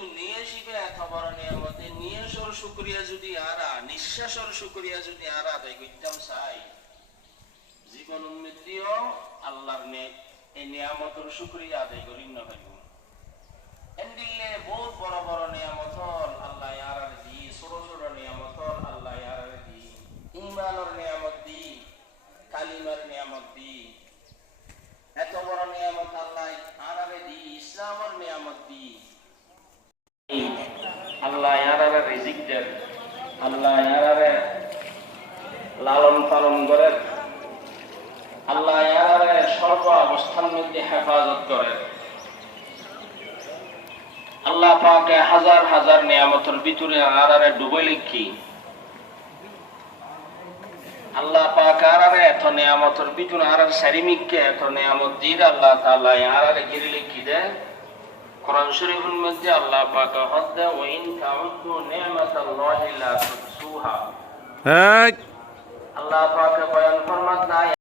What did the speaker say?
কিন্তু নিয়ে শিখে এত বড় নিয়ামতে নিয়েশর শুকরিয়া যদি আরা নিঃশ্বাসর শুকরিয়া যদি আরা আদায় করতাম চাই জীবন মৃত্যুও আল্লাহর এই নিয়ামতের শুকরিয়া আদায় করি না ভাই এন্ডিলে বহুত বড় বড় নিয়ামত আল্লাহ আরারে দি ছোট ছোট নিয়ামত আল্লাহ আরারে দি ঈমানের নিয়ামত দি কালিমার নিয়ামত দি এত বড় নিয়ামত আল্লাহ আরারে দি ইসলামের নিয়ামত দি আল্লাহ আরারে রিজিক দেন আল্লাহ আরারে লালন পালন করেন আল্লাহ আরারে সর্ব অবস্থার মধ্যে হেফাজত করেন আল্লাহ পাকে হাজার হাজার নিয়ামতের ভিতরে আরারে ডুবে লিখি আল্লাহ পাক আরারে এত নিয়ামতের ভিতরে আরার সারিমিককে এত নিয়ামত দির আল্লাহ তাআলা আরারে গিরি লিখি দে কোরআন শরীফের মধ্যে আল্লাহ পাক হদ্দা ওয়া ইন তাউদ্দু নি'মাতাল্লাহি লা তুহসুহা আল্লাহ পাক বয়ান ফরমাত